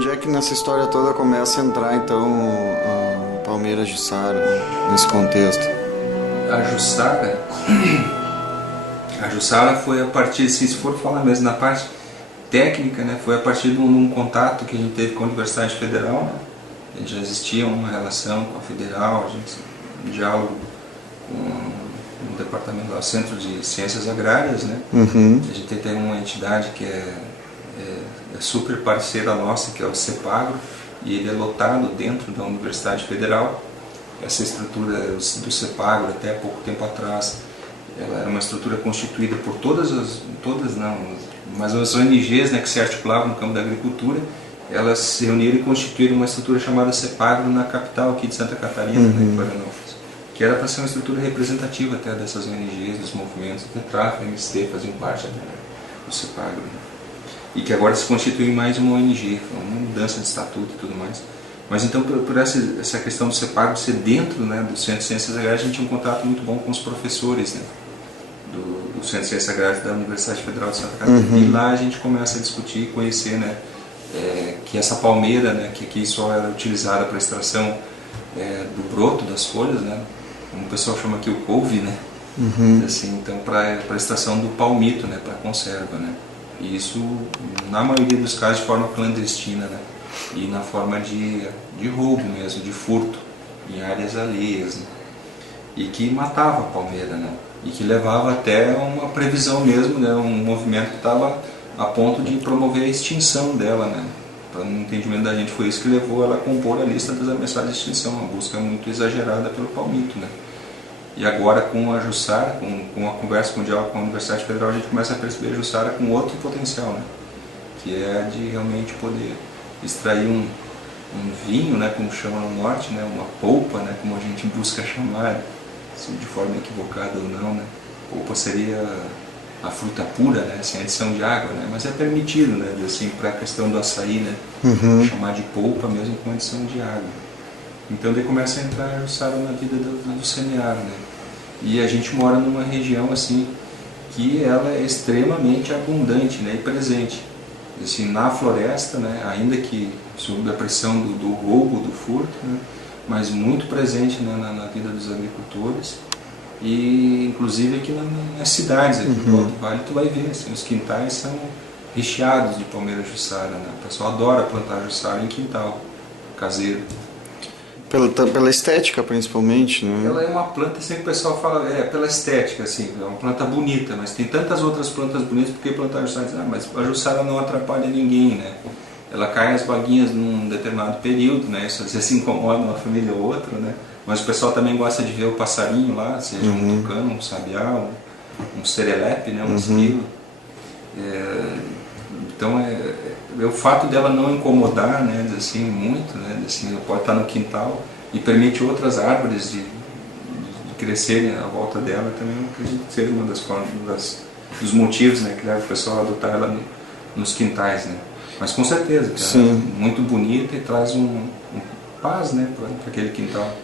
onde é que nessa história toda começa a entrar, então, a Palmeira Jussara, nesse contexto? A Jussara foi a partir, se for falar mesmo na parte técnica, né, foi a partir de um contato que a gente teve com a Universidade Federal, né? A gente já existia uma relação com a Federal, um diálogo com o departamento, o Centro de Ciências Agrárias, né? Uhum. A gente tem uma entidade que é super parceira nossa, que é o CEPAGRO, e ele é lotado dentro da Universidade Federal. Essa estrutura do CEPAGRO, até pouco tempo atrás, ela era uma estrutura constituída por mas as ONGs, né, que se articulavam no campo da agricultura, elas se reuniram e constituíram uma estrutura chamada CEPAGRO na capital aqui de Santa Catarina, né, em Florianópolis, que era para ser uma estrutura representativa até dessas ONGs, dos movimentos, o TETRAF, o MST faziam parte do CEPAGRO, né, e que agora se constitui em mais uma ONG, uma mudança de estatuto e tudo mais. Mas então, por essa questão do CEPAGRO ser dentro, né, do Centro de Ciências Agrárias, a gente tinha um contato muito bom com os professores, né, do Centro de Ciências Agrárias da Universidade Federal de Santa Catarina. E lá a gente começa a discutir e conhecer, né, que essa palmeira, né, que aqui só era utilizada para extração do broto das folhas, né, como o pessoal chama aqui o couve, né, assim, então para extração do palmito, né, para conserva, né, e isso na maioria dos casos de forma clandestina, né, e na forma de roubo mesmo, de furto em áreas alheias, né, e que matava a palmeira, né, e que levava até uma previsão mesmo, né, um movimento que estava a ponto de promover a extinção dela, né. Para o entendimento da gente, foi isso que levou ela a compor a lista das ameaçadas de extinção, uma busca muito exagerada pelo palmito, né. E agora com a Jussara, com a conversa, com o diálogo com a Universidade Federal, a gente começa a perceber a Jussara com outro potencial, né, que é de realmente poder extrair um vinho, né, como chama no norte, né, uma polpa, né, como a gente busca chamar, de forma equivocada ou não, né. Polpa seria a fruta pura, né, sem adição de água, né, mas é permitido, né, assim, para a questão do açaí, né, chamar de polpa mesmo com adição de água. Então daí começa a entrar a Jussara na vida do semear, né, e a gente mora numa região assim que ela é extremamente abundante, né, e presente, assim, na floresta, né, ainda que sob a pressão do roubo, do furto, né, mas muito presente, né, na vida dos agricultores. E inclusive aqui nas cidades, aqui no Alto Vale, tu vai ver, assim, os quintais são recheados de palmeira Jussara, né? O pessoal adora plantar Jussara em quintal caseiro. Pela estética, principalmente, né? Ela é uma planta, assim, que o pessoal fala, pela estética, assim, é uma planta bonita, mas tem tantas outras plantas bonitas, porque plantar Jussara, mas a Jussara não atrapalha ninguém, né? Ela cai as baguinhas num determinado período, né? Isso às vezes incomoda uma família ou outra, né? Mas o pessoal também gosta de ver o passarinho lá, seja um tucano, um sabiá, um serelepe, né, um esquilo. Então o fato dela não incomodar, né, assim, muito, né, assim, ela pode estar no quintal e permite outras árvores de crescerem à volta dela, também acredito que seja uma das formas, dos motivos, né, que leva o pessoal a adotar ela nos quintais, né. Mas com certeza, que ela é muito bonita e traz um paz, né, para aquele quintal.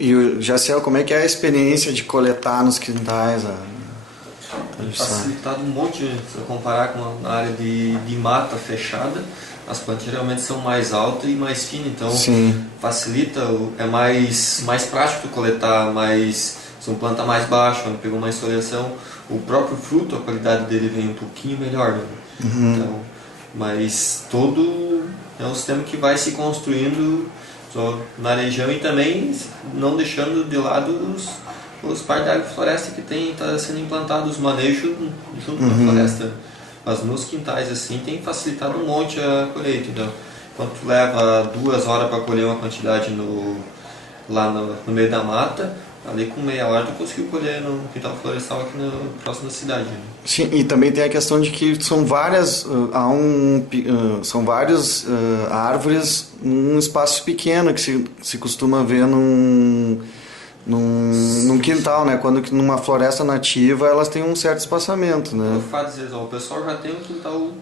E Jaciel, como é que é a experiência de coletar nos quintais? Tem facilitado um monte, se eu comparar com a área de mata fechada, as plantas geralmente são mais altas e mais finas, então facilita, é mais prático coletar, são plantas mais baixas, onde pegou mais insolação, o próprio fruto, a qualidade dele vem um pouquinho melhor, né? Então, mas todo é um sistema que vai se construindo só na região e também não deixando de lado os parques da agrofloresta que está sendo implantados, os manejos junto com a floresta. Mas nos quintais assim tem facilitado um monte a colheita. Então, quando tu leva 2 horas para colher uma quantidade lá no meio da mata, ali com meia hora tu conseguiu colher no quintal florestal aqui próximo da cidade. Né? Sim, e também tem a questão de que são várias, são várias árvores num espaço pequeno que se costuma ver num quintal, né? Quando numa floresta nativa elas têm um certo espaçamento, né? Eu falo dizer, o pessoal já tem um quintal,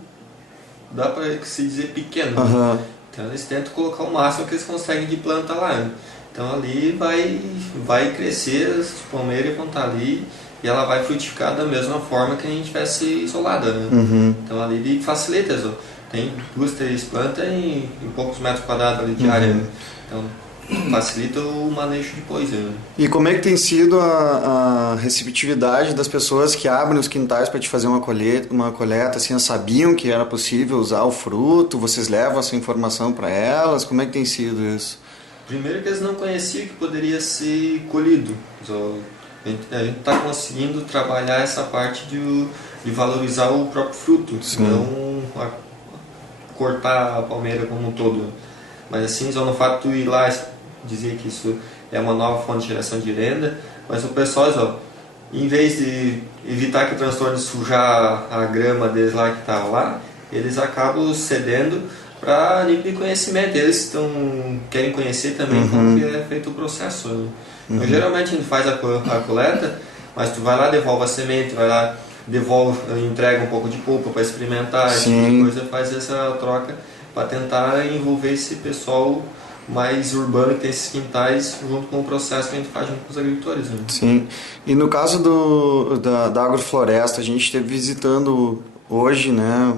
dá para se dizer pequeno, né? Então eles tentam colocar o máximo que eles conseguem de planta lá. Né? Então ali vai crescer, as palmeiras vão estar ali e ela vai frutificar da mesma forma que a gente tivesse isolada, né? Então ali facilita. tem 2, 3 plantas em poucos metros quadrados ali de área. Então facilita o manejo depois. E como é que tem sido a receptividade das pessoas que abrem os quintais para te fazer uma coleta? Assim, sabiam que era possível usar o fruto? Vocês levam essa informação para elas? Como é que tem sido isso? Primeiro que eles não conheciam que poderia ser colhido. A gente está conseguindo trabalhar essa parte de valorizar o próprio fruto, não cortar a palmeira como um todo. Mas assim, só no fato de ir lá dizer que isso é uma nova fonte de geração de renda, mas o pessoal, em vez de evitar que o transtorno de sujar a grama deles lá que está lá, eles acabam cedendo para nível de conhecimento. Eles querem conhecer também como que é feito o processo. Então, geralmente a gente faz a coleta, mas tu vai lá, devolve a semente, vai lá, entrega um pouco de polpa para experimentar, esse tipo de coisa, faz essa troca para tentar envolver esse pessoal mais urbano que tem esses quintais junto com o processo que a gente faz junto com os agricultores. Sim. E no caso da agrofloresta, a gente esteve visitando hoje, né?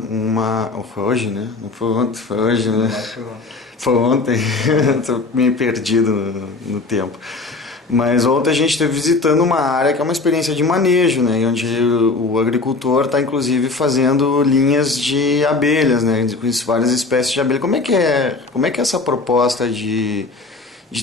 Foi hoje, né? Não foi ontem, foi hoje, né? Foi ontem. Estou meio perdido no tempo. Mas ontem a gente esteve visitando uma área que é uma experiência de manejo, né? Onde o agricultor está inclusive fazendo linhas de abelhas, né? Com várias espécies de abelha. Como é que é essa proposta de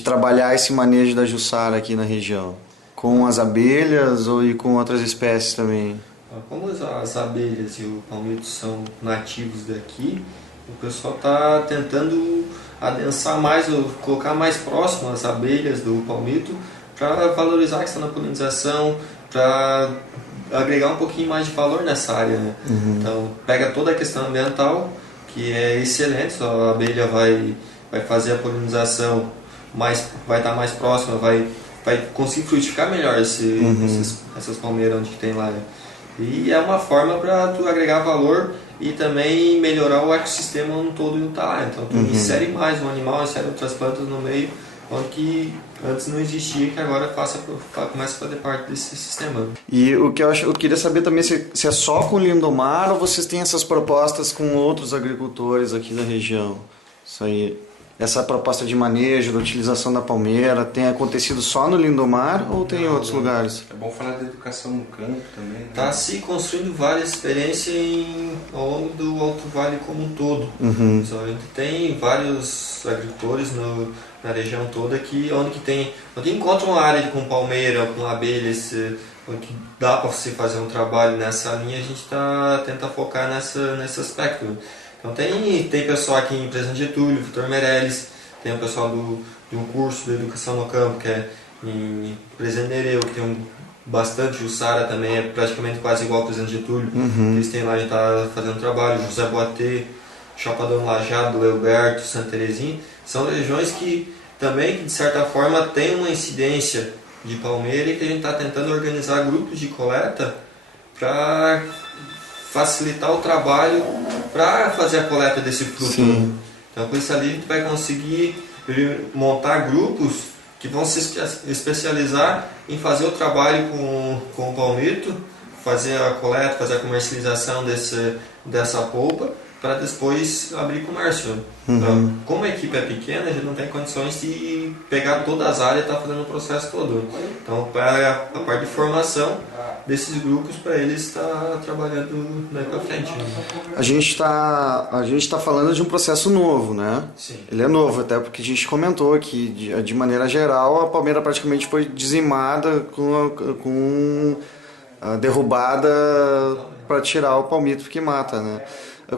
trabalhar esse manejo da Jussara aqui na região? Com as abelhas e com outras espécies também? Como as abelhas e o palmito são nativos daqui, o pessoal está tentando adensar mais, ou colocar mais próximo as abelhas do palmito para valorizar a questão da polinização, para agregar um pouquinho mais de valor nessa área. Né? Então, pega toda a questão ambiental, que é excelente, a abelha vai fazer a polinização, vai estar mais próxima, vai conseguir frutificar melhor essas palmeiras onde tem lá. Né? E é uma forma para tu agregar valor e também melhorar o ecossistema no todo que está lá. Então tu insere mais um animal, insere outras plantas no meio, onde que antes não existia, que agora começa a fazer parte desse sistema. E o que eu queria saber também se é só com o Lindomar ou vocês têm essas propostas com outros agricultores aqui da região? Isso aí. Essa proposta de manejo, da utilização da palmeira, tem acontecido só no Lindomar ou tem em outros lugares? É bom falar da educação no campo também. Está se construindo várias experiências ao longo do Alto Vale como um todo. A gente tem vários agricultores na região toda onde encontra uma área com palmeira, com abelhas, onde dá para se fazer um trabalho nessa linha, a gente tenta focar nesse aspecto. Então tem pessoal aqui em Presidente Getúlio, Vitor Meirelles, tem o pessoal de um curso de educação no campo que é em Presidente Nereu, que tem bastante. Jussara também é praticamente quase igual ao Presidente Getúlio, eles têm lá, a gente está fazendo trabalho, José Boatê, Chapadão Lajado, Leoberto, Santa Terezinha, são regiões que também, de certa forma, tem uma incidência de palmeira e que a gente está tentando organizar grupos de coleta para facilitar o trabalho para fazer a coleta desse fruto. Sim. Então, com isso ali, a gente vai conseguir montar grupos que vão se especializar em fazer o trabalho com o palmito, fazer a coleta, fazer a comercialização dessa polpa, para depois abrir comércio. Então, como a equipe é pequena, a gente não tem condições de pegar todas as áreas e estar fazendo o processo todo. Então, para a parte de formação desses grupos, para eles estar trabalhando daí para frente. A gente tá falando de um processo novo, né? Sim. Ele é novo, até porque a gente comentou que, de maneira geral, a palmeira praticamente foi dizimada com a derrubada para tirar o palmito que mata, né?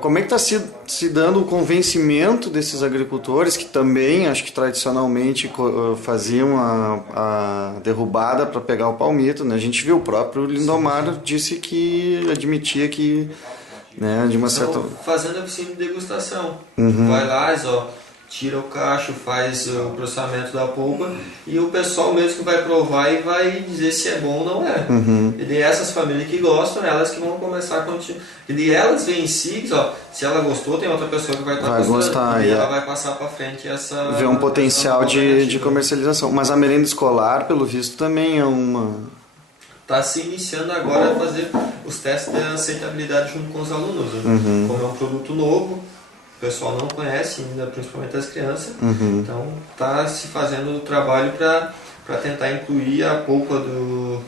Como é que está se dando o convencimento desses agricultores que também, acho que tradicionalmente faziam a derrubada para pegar o palmito, né? A gente viu, o próprio Lindomar disse que admitia que, né, de uma certa... Fazendo a oficina de degustação. Vai lá, tira o cacho, faz o processamento da polpa e o pessoal mesmo que vai provar e vai dizer se é bom ou não é. E daí essas famílias que gostam, elas que vão começar a continuar. E daí elas veem em si, se ela gostou, tem outra pessoa que vai estar gostando e ela vai passar para frente essa... Ver um potencial de comercialização. Mas a merenda escolar, pelo visto, também é uma... Está se iniciando agora a fazer os testes de aceitabilidade junto com os alunos. Como é um produto novo, pessoal não conhece ainda, principalmente as crianças. Então está se fazendo o trabalho para tentar incluir a polpa do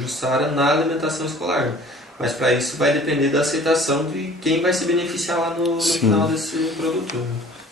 Jussara na alimentação escolar. Mas para isso vai depender da aceitação de quem vai se beneficiar lá no final desse produto.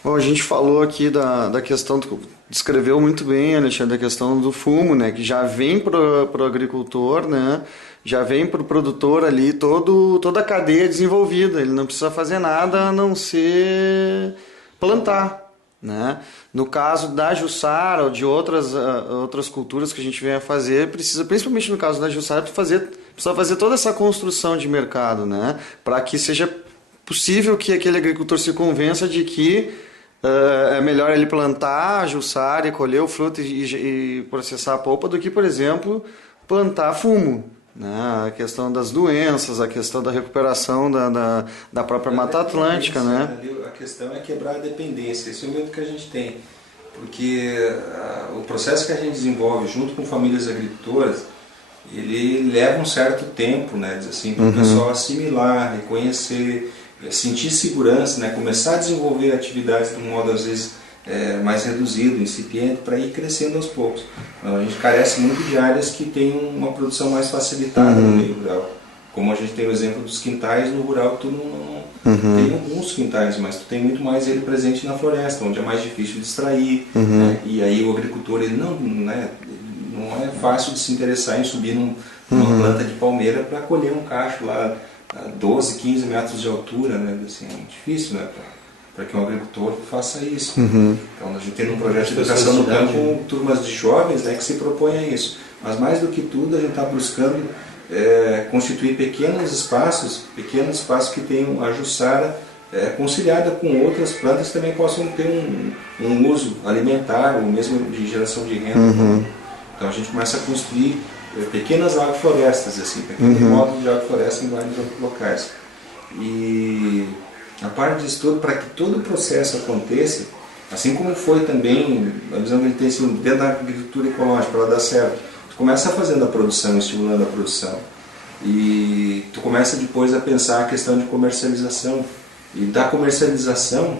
Bom, a gente falou aqui da questão, descreveu muito bem, Alexandre, a questão do fumo, né, que já vem pro agricultor, né, já vem pro produtor ali toda a cadeia desenvolvida, ele não precisa fazer nada a não ser plantar, né. No caso da Jussara ou de outras culturas que a gente vem a fazer, principalmente no caso da Jussara, precisa fazer toda essa construção de mercado, né, para que seja possível que aquele agricultor se convença de que é melhor ele plantar a Jussara e colher o fruto e processar a polpa do que, por exemplo, plantar fumo. Né? A questão das doenças, a questão da recuperação da própria Mata Atlântica. Né? A questão é quebrar a dependência, esse é o medo que a gente tem. Porque o processo que a gente desenvolve junto com famílias agricultoras, ele leva um certo tempo, né, assim, para o pessoal assimilar, reconhecer, sentir segurança, né, começar a desenvolver atividades de um modo às vezes mais reduzido, incipiente, para ir crescendo aos poucos. Então, a gente carece muito de áreas que têm uma produção mais facilitada no meio rural. Como a gente tem o exemplo dos quintais, no rural tu não tem alguns quintais, mas tu tem muito mais ele presente na floresta, onde é mais difícil de extrair, né, e aí o agricultor ele não é fácil de se interessar em subir numa planta de palmeira para colher um cacho lá a 12, 15 metros de altura, né? Assim, é difícil, né? Para que um agricultor faça isso. Então a gente tem um projeto de educação no campo, turmas de jovens, né, que se propõem a isso. Mas mais do que tudo a gente está buscando constituir pequenos espaços que tenham a Jussara conciliada com outras plantas que também possam ter um uso alimentar ou mesmo de geração de renda. Então a gente começa a construir pequenas agroflorestas, assim, pequenos módulos de agrofloresta em vários locais. E a parte disso tudo, para que todo o processo aconteça, assim como foi também a visão que a gente tem assim, dentro da agricultura ecológica, para ela dar certo, tu começa fazendo a produção, estimulando a produção, e tu começa depois a pensar a questão de comercialização, e da comercialização,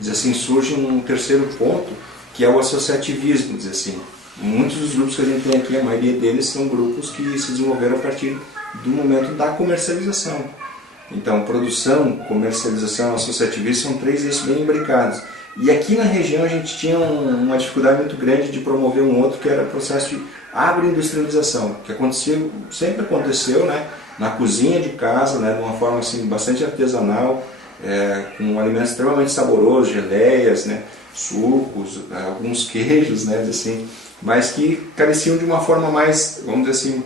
diz assim, surge um terceiro ponto, que é o associativismo, diz assim. Muitos dos grupos que a gente tem aqui, a maioria deles são grupos que se desenvolveram a partir do momento da comercialização. Então, produção, comercialização, associativismo são três eixos bem imbricados. E aqui na região a gente tinha uma dificuldade muito grande de promover um outro, que era o processo de agroindustrialização, que sempre aconteceu, né, na cozinha de casa, né, de uma forma assim, bastante artesanal, com alimentos extremamente saborosos, geleias, né, sucos, alguns queijos, né, assim, mas que careciam de uma forma mais, vamos dizer assim,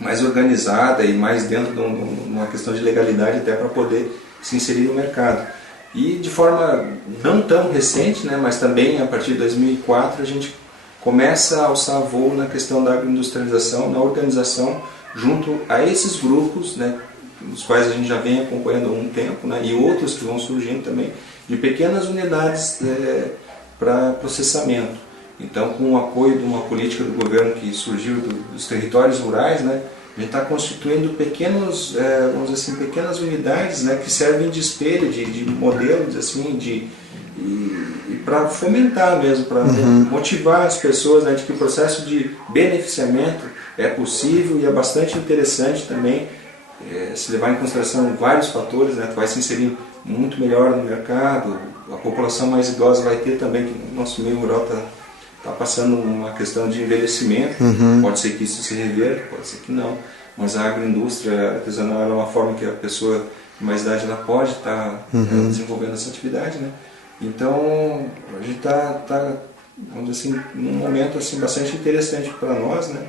mais organizada e mais dentro de uma questão de legalidade até para poder se inserir no mercado. E de forma não tão recente, né, mas também a partir de 2004 a gente começa a alçar voo na questão da agroindustrialização, na organização junto a esses grupos, né, os quais a gente já vem acompanhando há um tempo, né, e outros que vão surgindo também, de pequenas unidades para processamento. Então, com o apoio de uma política do governo que surgiu dos territórios rurais, né, a gente está constituindo pequenas unidades, né, que servem de espelho, de modelos, assim, e para fomentar mesmo, para motivar as pessoas, né, de que o processo de beneficiamento é possível e é bastante interessante também, se levar em consideração vários fatores, né, tu vai se inserir muito melhor no mercado, a população mais idosa vai ter também, que o nosso meio rural está passando uma questão de envelhecimento, pode ser que isso se reverta, pode ser que não, mas a agroindústria artesanal é uma forma que a pessoa de mais idade ela pode estar desenvolvendo essa atividade, né? Então a gente está, vamos dizer assim, num momento assim, bastante interessante para nós, né?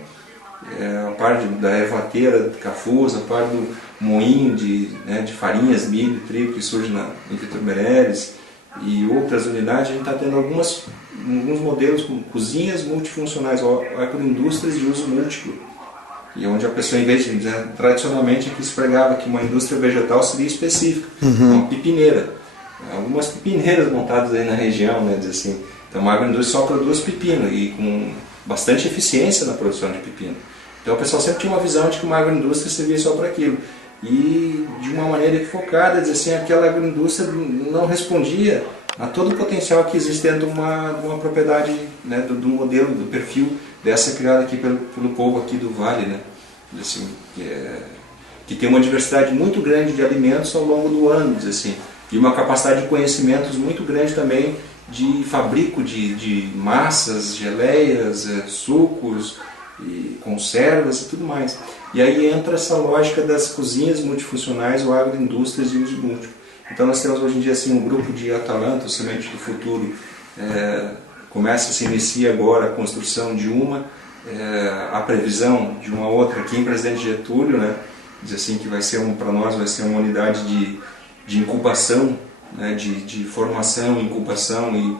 A parte da ervateira de Cafuz, a parte do moinho de farinhas, milho e trigo que surge em Vitor Meireles e outras unidades, a gente está tendo alguns modelos como cozinhas multifuncionais, ou agroindústrias de uso múltiplo, e onde a pessoa, em vez de tradicionalmente aqui se pregava que uma indústria vegetal seria específica, uma pipineira, algumas pipineiras montadas aí na região, né, diz assim. Então uma agroindústria só produz pepino e com bastante eficiência na produção de pepino. Então o pessoal sempre tinha uma visão de que uma agroindústria servia só para aquilo. e de uma maneira equivocada, dizer assim, aquela agroindústria não respondia a todo o potencial que existe dentro de uma propriedade, né, do modelo, do perfil dessa criada aqui pelo povo aqui do Vale, né, assim, que tem uma diversidade muito grande de alimentos ao longo do ano, dizer assim, e uma capacidade de conhecimentos muito grande também de fabrico de massas, geleias, sucos, e conservas e tudo mais. E aí entra essa lógica das cozinhas multifuncionais, ou agroindústrias de uso múltiplo. Então nós temos hoje em dia assim, um grupo de Atalanta, o Semente do Futuro, se inicia agora a construção de uma, a previsão de uma outra aqui em Presidente Getúlio, né? Diz assim que vai ser para nós vai ser uma unidade de incubação, né? de formação, incubação e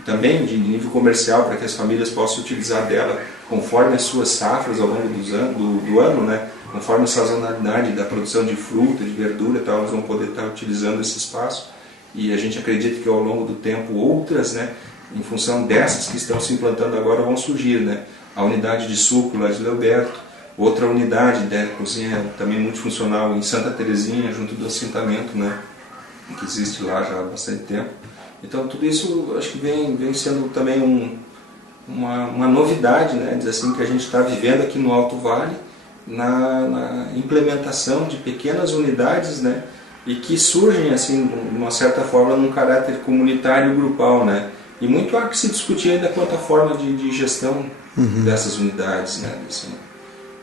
também de nível comercial, para que as famílias possam utilizar dela conforme as suas safras ao longo do ano, né? Conforme a sazonalidade da produção de fruta, de verdura, tal, elas vão poder estar utilizando esse espaço. E a gente acredita que ao longo do tempo outras, né, em função dessas que estão se implantando agora, vão surgir, né? A unidade de suco lá de Leoberto, outra unidade de cozinha também multifuncional em Santa Terezinha, junto do assentamento, né, que existe lá já há bastante tempo. Então tudo isso acho que vem sendo também uma novidade, né, dizer assim, que a gente está vivendo aqui no Alto Vale, na implementação de pequenas unidades, né, e que surgem assim de uma certa forma num caráter comunitário e grupal, né, e muito há que se discutir ainda quanto à forma de gestão dessas unidades, né, assim,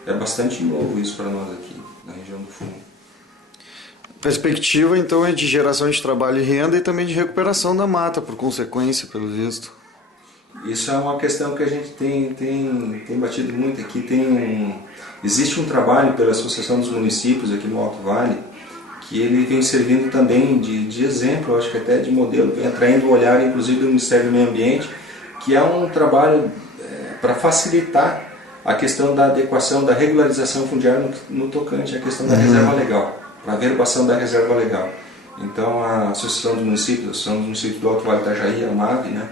é bastante novo isso para nós aqui na região do Fumo. A perspectiva então é de geração de trabalho e renda e também de recuperação da mata, por consequência, pelo visto. Isso é uma questão que a gente tem batido muito aqui. Existe um trabalho pela Associação dos Municípios aqui no Alto Vale, que ele vem servindo também de exemplo, acho que até de modelo, vem atraindo o olhar inclusive do Ministério do Meio Ambiente, que é um trabalho para facilitar a questão da adequação, da regularização fundiária no tocante à questão da reserva legal, para a averbação da reserva legal. Então a Associação dos Municípios do Alto Vale do Itajaí, a AMAV, né,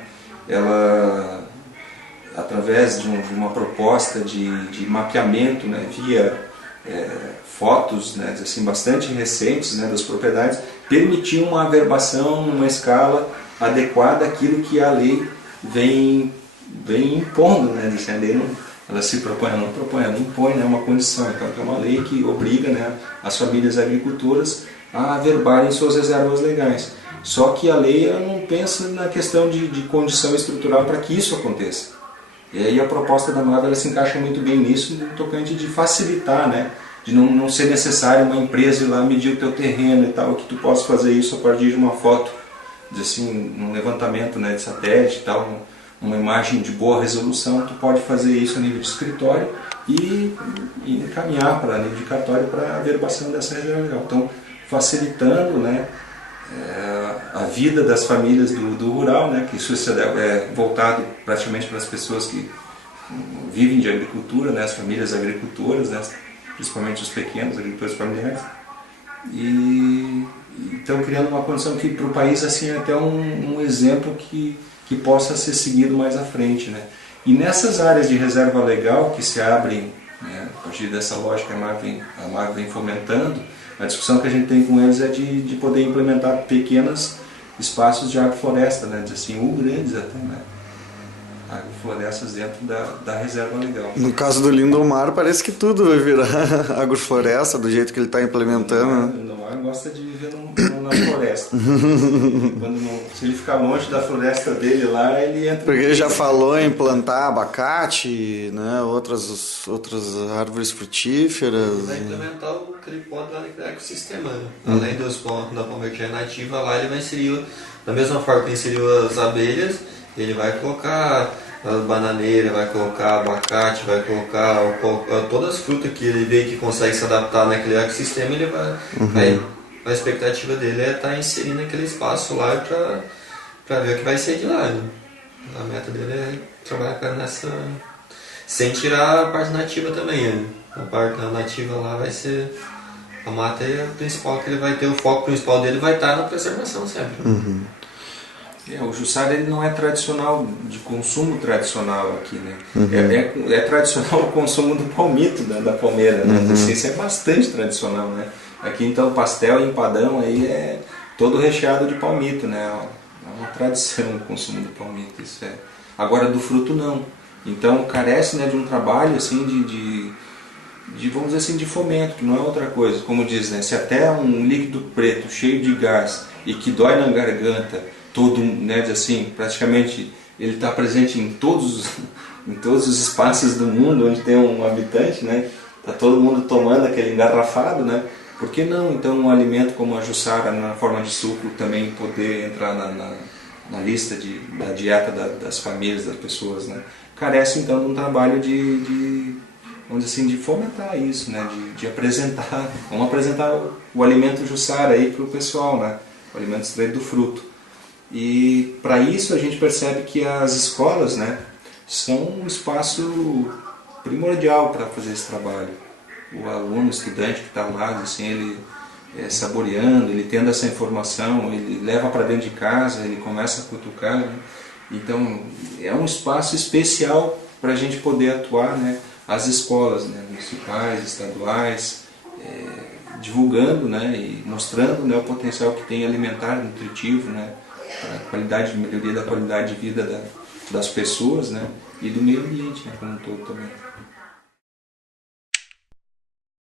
ela, através de uma proposta de mapeamento, né, via fotos, né, assim, bastante recentes, né, das propriedades, permitiu uma averbação numa escala adequada àquilo que a lei vem impondo, né, assim, a lei ela se propõe, ela não propõe, ela impõe, né, uma condição. Então é uma lei que obriga, né, as famílias agricultoras a averbarem suas reservas legais. Só que a lei ela não pensa na questão de condição estrutural para que isso aconteça. E aí a proposta da MAV ela se encaixa muito bem nisso, no tocante de facilitar, né, de não ser necessário uma empresa ir lá medir o teu terreno e tal, que tu possa fazer isso a partir de uma foto, assim, um levantamento, né, de satélite e tal, uma imagem de boa resolução, tu pode fazer isso a nível de escritório e encaminhar para nível de cartório para a averbação dessa reserva legal. Então, facilitando, né, a vida das famílias do rural, né, que isso é voltado praticamente para as pessoas que vivem de agricultura, né, as famílias agricultoras, né, principalmente os pequenos agricultores familiares, e então criando uma condição que para o país assim, é até um exemplo que possa ser seguido mais à frente, né. E nessas áreas de reserva legal que se abrem, né, a partir dessa lógica a MAV vem fomentando, a discussão que a gente tem com eles é de poder implementar pequenos espaços de agrofloresta, né, assim, ou grandes até, né, agroflorestas dentro da reserva legal. No caso do Lindomar, parece que tudo vai virar agrofloresta, do jeito que ele está implementando. O Lindomar gosta de viver na floresta. Se ele ficar longe da floresta dele lá, ele entra... Porque ele já falou em plantar abacate, né, outras árvores frutíferas. Ele vai implementar o que ele pode lá no ecossistema. Né? Além dos pontos da palmeira que é nativa, lá ele vai inserir, da mesma forma que inseriu as abelhas, ele vai colocar bananeira, vai colocar abacate, vai colocar todas as frutas que ele vê que consegue se adaptar naquele ecossistema, ele vai a expectativa dele é estar inserindo aquele espaço lá para ver o que vai ser de lá. Né? A meta dele é trabalhar nessa, sem tirar a parte nativa também. Né? A parte nativa lá vai ser, a mata é a principal que ele vai ter, o foco principal dele vai estar na preservação sempre. O Jussara ele não é tradicional, de consumo tradicional aqui, né? É tradicional o consumo do palmito, da palmeira, né? Assim, isso é bastante tradicional, né? Aqui então pastel e empadão aí é todo recheado de palmito, né? É uma tradição o consumo do palmito, isso é. Agora do fruto não. Então carece, né, de um trabalho assim de vamos dizer assim, de fomento, que não é outra coisa. Como diz, né, se até um líquido preto cheio de gás e que dói na garganta, todo, né, assim, praticamente ele está presente em todos os espaços do mundo onde tem um habitante, né? Tá todo mundo tomando aquele engarrafado, né? Por que não, então, um alimento como a jussara, na forma de suco, também poder entrar na lista da dieta das famílias, das pessoas, né? Carece, então, de um trabalho vamos dizer assim, de fomentar isso, né? De apresentar, vamos apresentar o alimento jussara aí para o pessoal, né? O alimento extraído do fruto. E para isso a gente percebe que as escolas, né, são um espaço primordial para fazer esse trabalho. O aluno, o estudante que está lá, assim, ele saboreando, ele tendo essa informação, ele leva para dentro de casa, ele começa a cutucar, né? Então é um espaço especial para a gente poder atuar, né? As escolas, né, municipais, estaduais, divulgando, né, e mostrando, né, o potencial que tem alimentar, nutritivo, né, para a melhoria da qualidade de vida das pessoas, né, e do meio ambiente, né, como um todo também.